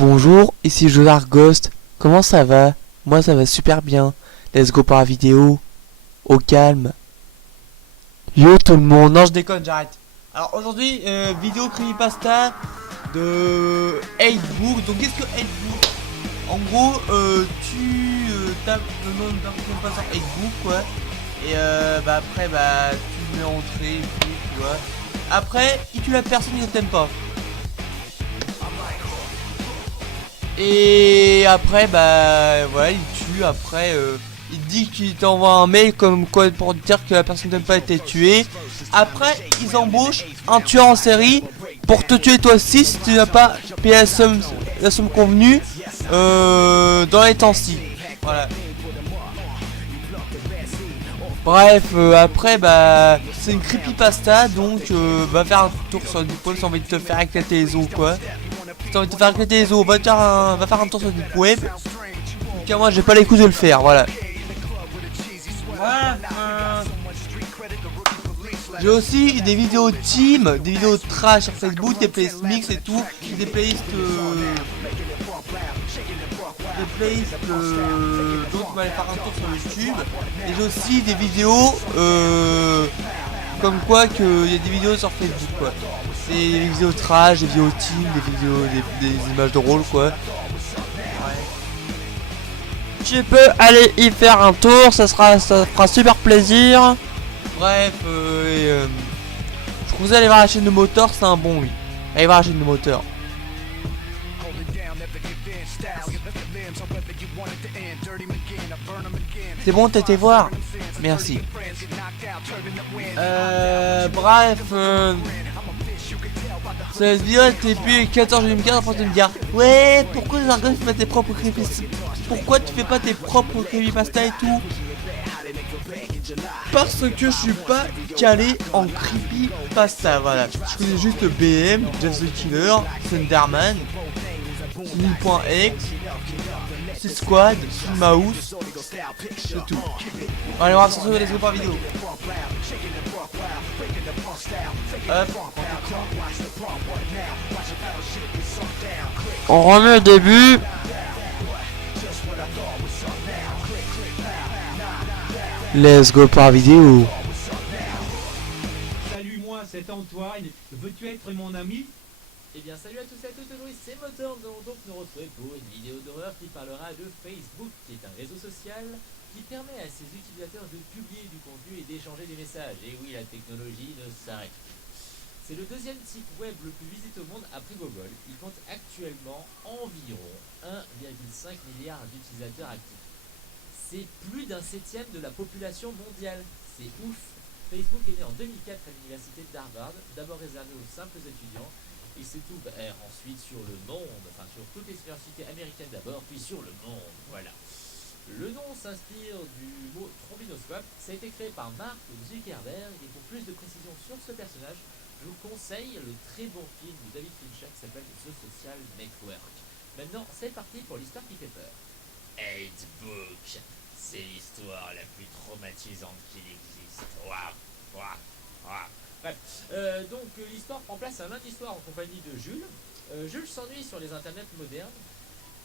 Bonjour, ici Jolar Ghost. Comment ça va? Moi ça va super bien. Let's go par la vidéo. Au calme. Yo tout le monde. Non je déconne, j'arrête. Alors aujourd'hui, vidéo creepypasta de 8book. Donc qu'est-ce que 8book? En gros, tu tapes le nom de personne pas sur 8book quoi. Et après tu mets entrée et tout, tu vois. Après, il tue la personne qui ne t'aime pas. Et après voilà, il tue. Après il dit qu'il t'envoie un mail comme quoi pour dire que la personne n'aime pas été tuée. Après ils embauchent un tueur en série pour te tuer toi aussi si tu n'as pas payé la somme convenue dans les temps-ci. Voilà. Bref, après c'est une creepypasta, donc va faire un tour sur du web si t'as envie de te faire éclater les os quoi. Si t'as envie de te faire éclater les os, va faire un tour sur du web. Car moi j'ai pas les coups de le faire, voilà. J'ai aussi des vidéos team, des vidéos trash sur Facebook, des playlists mix et tout, des playlists donc on va aller faire un tour sur YouTube. Et j'ai aussi des vidéos comme quoi que il y a des vidéos sur Facebook quoi. C'est des vidéos trash, des vidéos team, des vidéos des images drôles quoi. Tu peux aller y faire un tour, ça fera super plaisir. Bref, je vous allez voir la chaîne de Moteur, c'est un bon oui. Allez voir la chaîne de Moteur. C'est bon, t'as été voir? Merci. Bref, ça se dire, t'es plus 14 je me garde pour te dire ouais, pourquoi les argos fais pas tes propres creepypasta? Pourquoi tu fais pas tes propres creepypasta et tout? Parce que je suis pas calé en creepypasta, voilà. Je connais juste BM, Jeff the Killer, Thunderman, Mille.exe, C-Squad, Mouse, c'est tout. Allez, on va se retrouver les par vidéo. Hop. On remet au début. Let's go par vidéo. Salut, moi c'est Antoine. Veux-tu être mon ami? Eh bien salut à tous et à toutes, aujourd'hui c'est Moteur. Nous allons donc nous retrouver pour une vidéo d'horreur qui parlera de Facebook, qui est un réseau social qui permet à ses utilisateurs de publier du contenu et d'échanger des messages. Et oui, la technologie ne s'arrête plus. C'est le deuxième site web le plus visité au monde après Google. Il compte actuellement environ 1,5 milliard d'utilisateurs actifs. C'est plus d'un septième de la population mondiale. C'est ouf. Facebook est né en 2004 à l'université d'Harvard, d'abord réservé aux simples étudiants. Il s'est ouvert ensuite sur le monde, enfin sur toutes les universités américaines d'abord, puis sur le monde, voilà. Le nom s'inspire du mot trombinoscope. Ça a été créé par Mark Zuckerberg, et pour plus de précision sur ce personnage, je vous conseille le très bon film de David Fincher qui s'appelle The Social Network. Maintenant, c'est parti pour l'histoire qui fait peur. 8book, c'est l'histoire la plus traumatisante qu'il existe. Waouh, waouh, waouh. Bref, donc l'histoire prend place un lundi soir en compagnie de Jules. Jules s'ennuie sur les internets modernes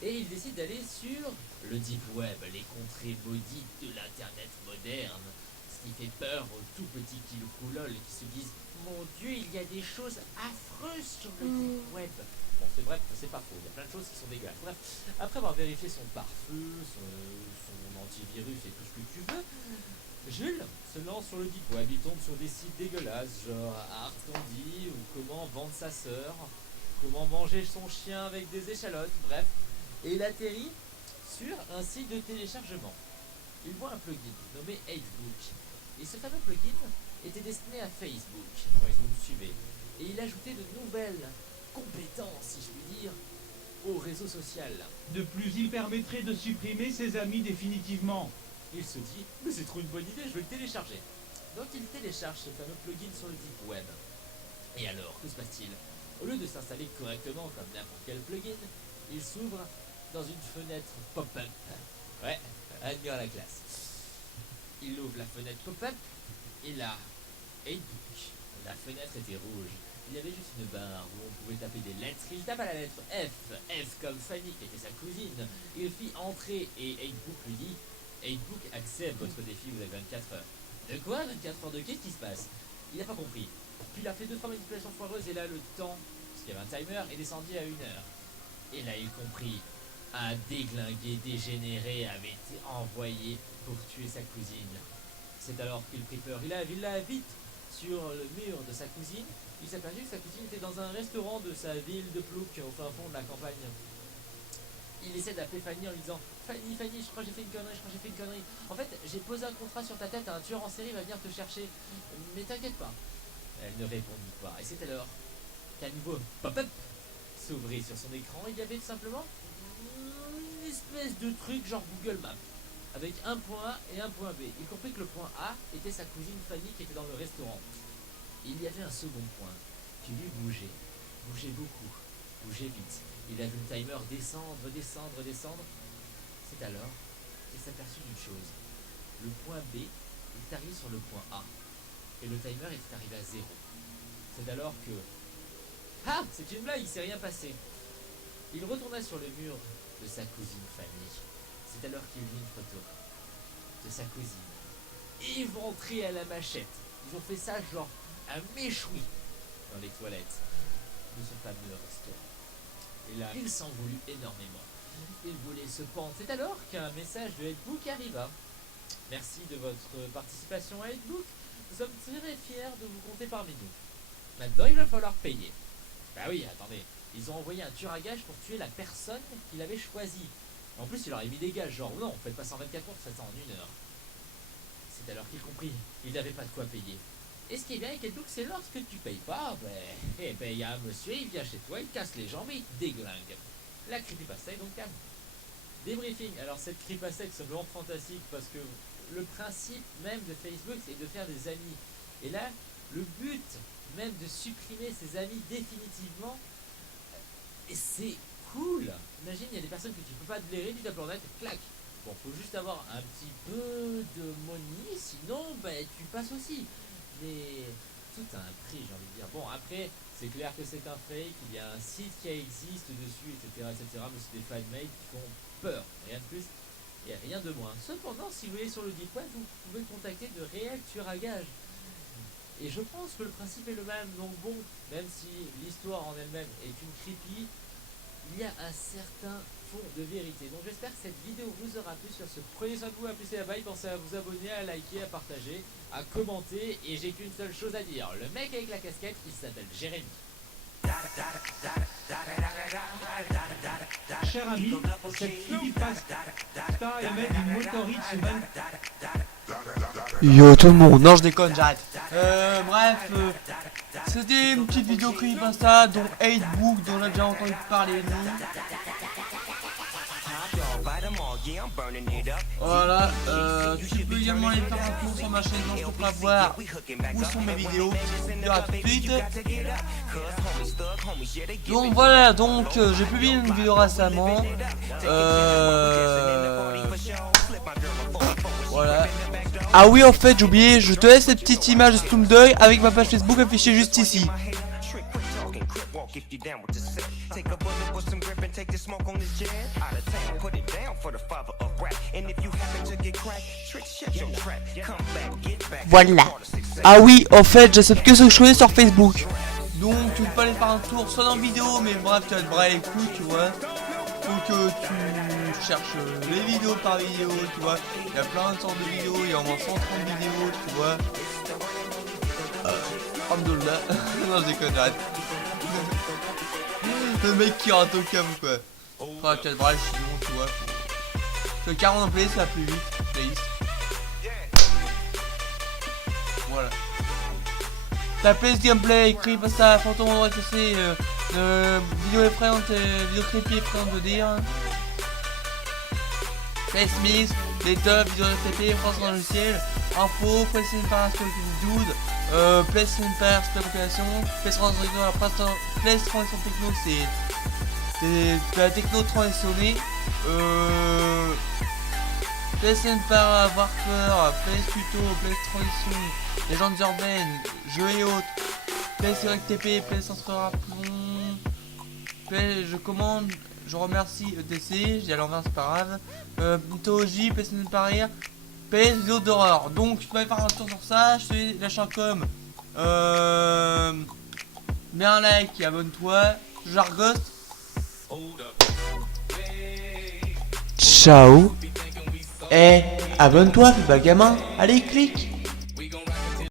et il décide d'aller sur le deep web, les contrées maudites de l'internet moderne. Ce qui fait peur aux tout petits kilocoulols qui se disent mon Dieu, il y a des choses affreuses sur le deep web. Bon, c'est bref, c'est pas faux, il y a plein de choses qui sont dégueulasses. Bref, après avoir vérifié son pare-feu, son antivirus et tout ce que tu veux, Jules se lance sur le deep web. Il tombe sur des sites dégueulasses, genre Art Candy ou comment vendre sa sœur, comment manger son chien avec des échalotes, bref. Et il atterrit sur un site de téléchargement. Il voit un plugin nommé 8book. Et ce fameux plugin était destiné à Facebook, enfin, vous me suivez. Et il ajoutait de nouvelles compétences, si je puis dire, au réseau social. De plus, il permettrait de supprimer ses amis définitivement. Il se dit, mais c'est trop une bonne idée, je vais le télécharger. Donc il télécharge ce fameux plugin sur le deep web. Et alors, que se passe-t-il? Au lieu de s'installer correctement comme n'importe quel plugin, il s'ouvre dans une fenêtre pop-up. Ouais, admire la classe. Il ouvre la fenêtre pop-up, et là, 8book. La fenêtre était rouge. Il y avait juste une barre où on pouvait taper des lettres. Il tape à la lettre F. F comme Fanny qui était sa cousine. Il fit entrer et 8book lui dit 8book accepte votre défi, vous avez 24 heures. De quoi 24 heures de qu'est-ce qui se passe? Il n'a pas compris. Puis il a fait 2-3 manipulations foireuses et là le temps, parce qu'il y avait un timer, est descendu à 1 heure. Et là il comprit. Un déglingué dégénéré avait été envoyé pour tuer sa cousine. C'est alors qu'il prit peur. Il a vite sur le mur de sa cousine. Il s'aperçut que sa cousine était dans un restaurant de sa ville de Plouc, au fin fond de la campagne. Il essaie d'appeler Fanny en lui disant Fanny, je crois que j'ai fait une connerie, En fait, j'ai posé un contrat sur ta tête, un tueur en série va venir te chercher. Mais t'inquiète pas. Elle ne répondit pas. Et c'est alors qu'un nouveau pop-up s'ouvrit sur son écran. Il y avait tout simplement une espèce de truc genre Google Maps, avec un point A et un point B. Il comprit que le point A était sa cousine Fanny qui était dans le restaurant. Il y avait un second point qui lui bougeait beaucoup, bougeait vite. Il a vu le timer descendre. C'est alors qu'il s'aperçut d'une chose. Le point B est arrivé sur le point A et le timer était arrivé à 0. C'est alors que... Ah, c'est une blague, il s'est rien passé. Il retourna sur le mur de sa cousine Fanny. C'est alors qu'il vit une photo de sa cousine éventrée à la machette. Ils ont fait ça genre un méchoui dans les toilettes de ce fameux restaurant. Et là, il s'en voulut énormément. Il voulait se pendre. C'est alors qu'un message de 8book arriva. Merci de votre participation à 8book. Nous sommes très fiers de vous compter parmi nous. Maintenant, il va falloir payer. Bah oui, attendez. Ils ont envoyé un tueur à gages pour tuer la personne qu'il avait choisie. En plus, il leur a mis des gages, genre non, faites pas ça en 24 heures, faites ça en 1 heure. C'est alors qu'il comprit. Il n'avait pas de quoi payer. Et ce qui est bien avec 8book, c'est lorsque tu payes pas, il y a un monsieur, il vient chez toi, il casse les jambes et il te déglingue. La creepypasta est donc calme. Débriefing. Alors cette creepypasta est simplement fantastique parce que le principe même de Facebook, c'est de faire des amis. Et là, le but même de supprimer ses amis définitivement, et c'est cool. Imagine, il y a des personnes que tu peux pas blairer, tu tapes leur net et clac. Bon, faut juste avoir un petit peu de money, sinon tu passes aussi. Mais tout a un prix, j'ai envie de dire. Bon, après, c'est clair que c'est un fake, il y a un site qui existe dessus, etc. Mais c'est des fanmates qui font peur, rien de plus et rien de moins. Cependant, si vous allez sur le deep web, vous pouvez contacter de réels tueurs à gages. Et je pense que le principe est le même, donc bon, même si l'histoire en elle-même est une creepy, il y a un certain fond de vérité. Donc j'espère que cette vidéo vous aura plu. Sur ce, prenez soin de vous, appuyez la baille, pensez à vous abonner, à liker, à partager, à commenter. Et j'ai qu'une seule chose à dire, le mec avec la casquette, il s'appelle Jérémy. Cher ami, cette creepypasta émet une motorite sous mal... Yo tout le monde, non je déconne, j'arrête. C'était une petite vidéo creepypasta dont 8book dont on a déjà entendu parler de nous. Voilà, tu peux également aller faire un tour sur ma chaîne donc pour voir où sont mes vidéos gratuites. Donc voilà, donc j'ai publié une vidéo récemment. Voilà. Ah oui, en fait, j'ai oublié, je te laisse cette petite image de Snoop Dogg avec ma page Facebook affichée juste ici. Voilà. Ah oui, en fait, j'accepte que ce que je connais sur Facebook. Donc, tu peux aller faire un tour, soit dans vidéo, mais bref, tu vas te brailler les couilles, tu vois. Donc, tu cherches les vidéos par vidéo, tu vois. Il y a plein de sortes de vidéos, il y a au moins 130 vidéos, tu vois. Alhamdoulilah. Non, je déconne, arrête. Le mec qui rate au câble, quoi. Enfin, tu vas te brailler, sinon, tu vois. Le 40 en play, ça va plus vite, playlist. Voilà. Tapez ce gameplay, écrit pas ça, fantôme endroit FC, vidéo effrayante, vidéo creepy effrayante de dire. Face Smith, les top, vidéo FTP, France dans le ciel, info, PlayStation Empire sur le dude, PlayStation Empire, super population, PlayStation Transition Techno, c'est de la techno transitionnée, PlayStation Empire, avoir peur, PS Tuto, PS Transition, légendes urbaines, jeux et autres, PSYTP, PS plomb. Je commande, je remercie ETC, j'ai à l'envers, c'est pas grave. Mythologie, PS pas rire, PS vidéo d'horreur. Donc je peux aller faire un tour sur ça, je te lâche un com. Mets un like et abonne-toi. Jargost. Ciao. Eh, abonne-toi, fais pas gamin. Allez, clique.